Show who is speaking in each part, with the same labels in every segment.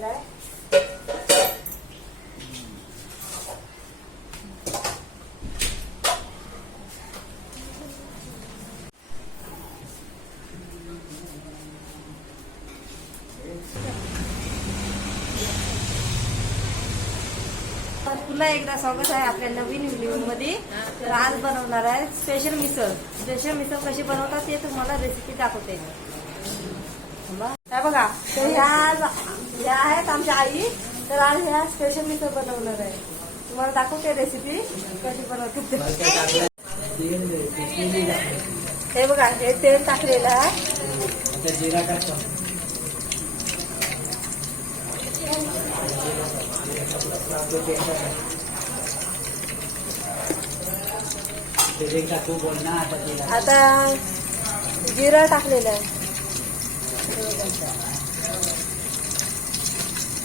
Speaker 1: टाकलेला आहे तर पुन्हा एकदा स्वागत आहे आपल्या नवीन व्हिडिओमध्ये तर आज बनवणार आहे स्पेशल मिसळ. स्पेशल मिसळ कशी बनवतात ते तुम्हाला रेसिपी दाखवते. बघा तर ह्या ह्या आहेत आमच्या आई. तर आज ह्या स्पेशल मिसळ बनवणार आहे. तुम्हाला दाखवते रेसिपी कशी बनवते हे बघा हे तेल टाकलेलं आहे.
Speaker 2: जिरा टाकतो आता जिरा
Speaker 1: आता जिरा टाकलेलं आहे.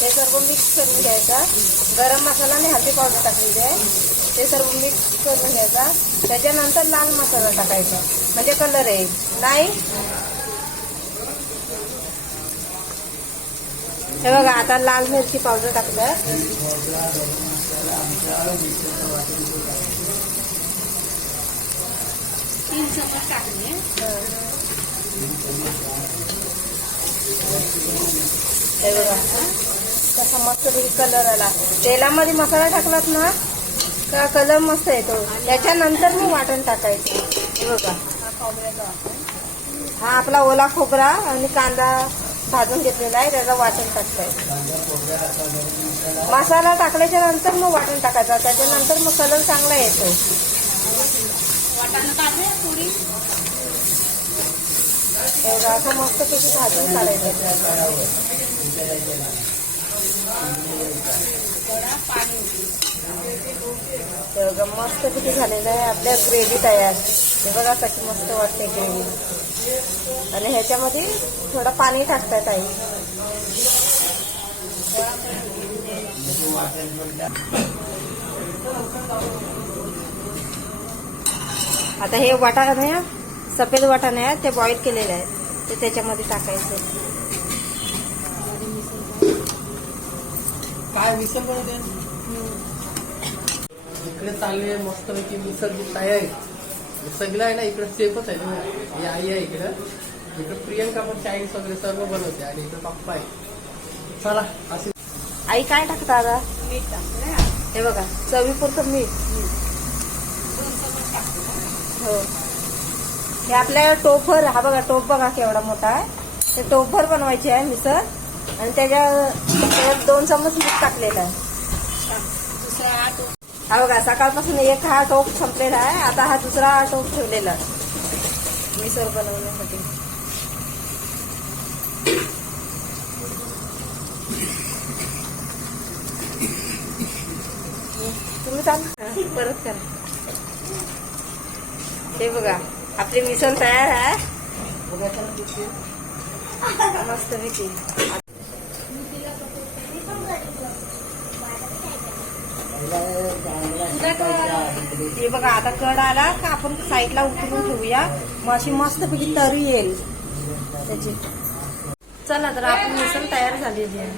Speaker 1: हे सर्व मिक्स करून घ्यायचा. गरम मसाला आणि हळदी पावडर टाकलेली आहे ते सर्व मिक्स करून घ्यायचा. त्याच्यानंतर लाल मसाला टाकायचा. म्हणजे कलर येईल नाही? हे बघा आता लाल मिरची पावडर टाकलं.
Speaker 3: तीन चमच टाकले.
Speaker 1: हे बघा. कसा मस्त कलर आला. तेलामध्ये मसाला टाकलात ना का कलर मस्त येतो. त्याच्यानंतर मग वाटण टाकायचं. हे बघा. हा आपला ओला खोबरा आणि कांदा भाजून घेतलेला आहे त्याचं वाटण टाकताय. मसाला टाकल्याच्या नंतर मग वाटण टाकायचा. त्याच्यानंतर मग कलर चांगला येतो.
Speaker 3: वाटाणा
Speaker 1: एवढा असं मस्त पैकी भाजून काढायचं
Speaker 3: जरा
Speaker 1: मस्त किती झालेलं आहे आपल्या ग्रेव्ही तयार हे बघा कशी मस्त वाटते ग्रेव्ही आणि ह्याच्यामध्ये थोडं पाणी टाकतात आई आता हे वाटा नाही सफेद वाटाणे आहेत ते बॉईल केलेले आहेत. ते त्याच्यामध्ये टाकायचे.
Speaker 2: काय मिसळ बनवते? इकडे चालली आहे मस्तपैकी मिसळ जी तयार आहे. सगळं आहे ना इकडे सेफच आहे ना. ही आई आहे इकडं. इकडे प्रियंका पण चायनीज वगैरे सर्व बनवते आणि इकडे पप्पा आहे. चला अशी
Speaker 1: आई काय टाकता आता?
Speaker 3: मीठ टाकलं
Speaker 1: हे बघा चवीपुरतं मीठ. हो. हे आपल्या टोपभर हा बघा टोप बघा केवढा मोठा आहे. ते टोपभर बनवायची आहे मिसळ. आणि त्याच्या त्याच्यात दोन चमच मीठ टाकलेलं आहे.
Speaker 3: हा
Speaker 1: हा बघा सकाळपासून एक हा टोप संपलेला आहे. आता हा दुसरा हा टोप ठेवलेला आहे. मिसळ बनवण्यासाठी. तुम्ही चाल परत करा. हे बघा. आपली मिसळ तयार आहे. मस्त पैकी हे बघा आता कड आला का आपण साईडला उतरून ठेवूया. मग अशी मस्त पैकी तरी येईल. त्याची. चला तर आपली मिसळ तयार झालेली आहे.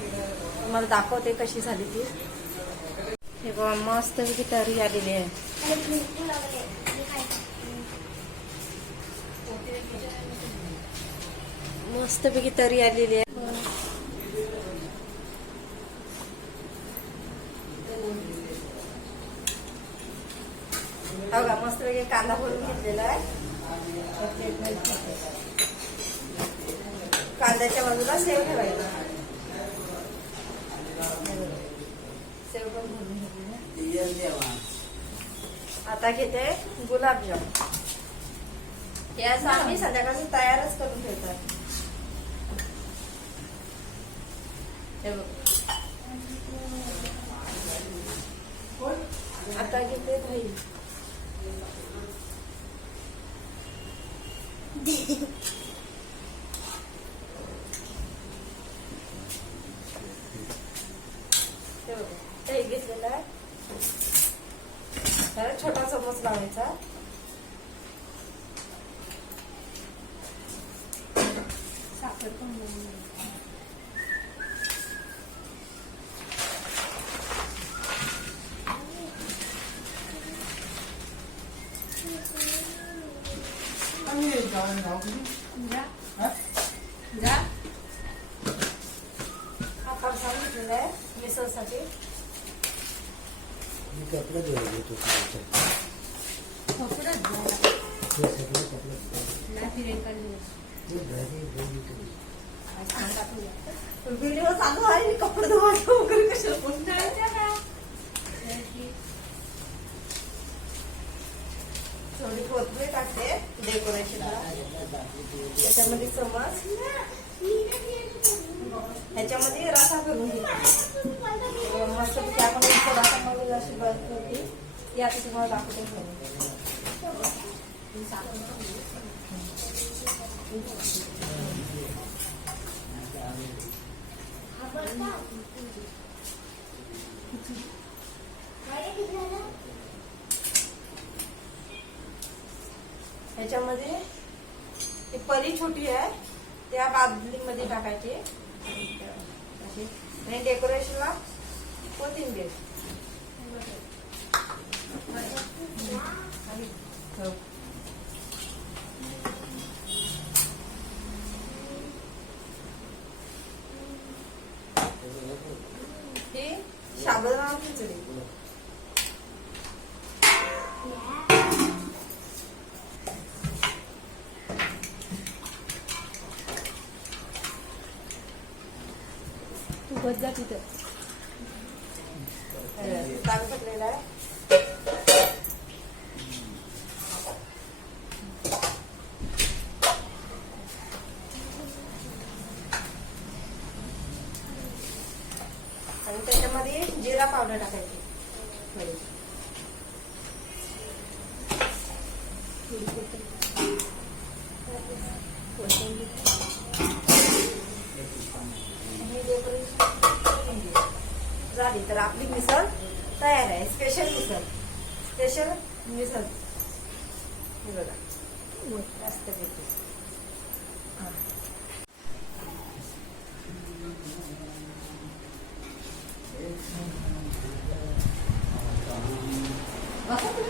Speaker 1: मला दाखवते कशी झाली ती. हे बघा मस्त पैकी तरी आलेली आहे. मस्तपैकी तरी आलेली आहे. हो का मस्तपैकी कांदा भरून घेतलेला आहे. कांद्याच्या बाजूला सेव ठेवायचा. सेव पण भरून घेतलेला आता घेते गुलाबजाम. हे असं आम्ही संध्याकाळी तयारच करून ठेवतात. हे बघ. आता घेते दही हे बघ. दही घेतलेलं आहे. छोटा चमच लावायचा.
Speaker 4: कपडे
Speaker 1: व्हिडिओ चालू आहे कपडे धुवायचं वगैरे कशाला बोलते? थोडी कोथमीर टाकते डेकोरेशनला त्याच्यामध्ये चमच ह्याच्यामध्ये रसा करून घेते मस्त आपण रसा अशी बर्फ होती. ती आता तुम्हाला दाखवते ह्याच्यामध्ये परी छोटी आहे त्या बादलीमध्ये टाकायची. आणि डेकोरेशनला कोथिंबीर. ही साबुदाणा खिचडी. तू जा तिथं. तांदूळ आहे आणि त्याच्यामध्ये जिरा पावडर टाकायची. तर आपली मिसळ तयार आहे. स्पेशल मिसळ. स्पेशल मिसळ. हे बघा. मस्त बसा तुम्ही.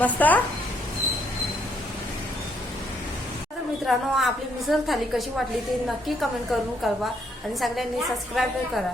Speaker 1: मस्त? तर मित्रांनो आपली मिसळ थाली कशी वाटली ते नक्की कमेंट करून कळवा आणि सगळ्यांनी सबस्क्राईब करा.